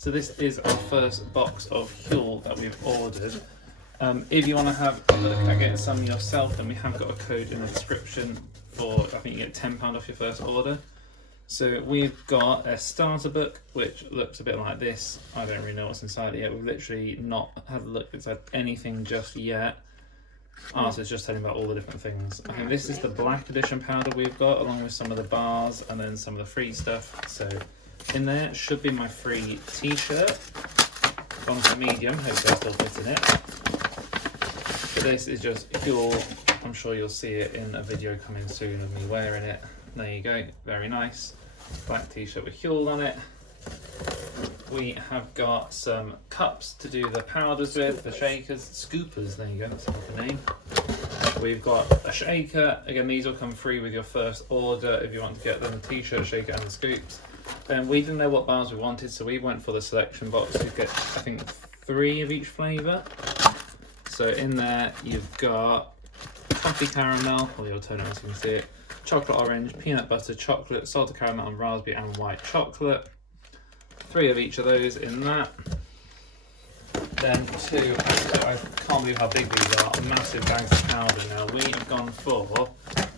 So this is our first box of Huel that we've ordered. If you want to have a look at getting some yourself, then we have got a code in the description for, I think you get £10 off your first order. So we've got a starter book, which looks a bit like this. I don't really know what's inside it yet. We've literally not had a look inside anything just yet. So it's just telling about all the different things. I think this is the black edition powder we've got, along with some of the bars and then some of the free stuff. So in there should be my free t-shirt. Gone for medium, hopefully I still fit in it. But this is just Huel. I'm sure you'll see it in a video coming soon of me wearing it. There you go, very nice. Black t-shirt with Huel on it. We have got some cups to do the powders with, the shakers, scoopers, there you go, that's the name. We've got a shaker, again these will come free with your first order if you want to get them, the t-shirt, shaker and the scoops. Then we didn't know what bars we wanted, so we went for the selection box to get, I think, 3 of each flavour. So in there you've got coffee caramel, or the alternative so you can see it, chocolate orange, peanut butter, chocolate, salted caramel and raspberry and white chocolate. 3 of each of those in that. Then 2, I can't believe how big these are, massive bags of powder now. We have gone for,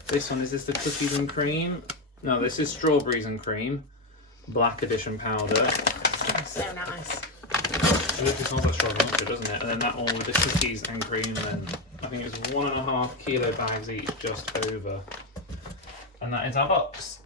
this one, is this the cookies and cream? No, this is strawberries and cream, black edition powder. So nice. It literally smells like strawberry, doesn't it? And then that one with the cookies and cream, and I think it's 1.5 kilo bags each, just over. And that is our box.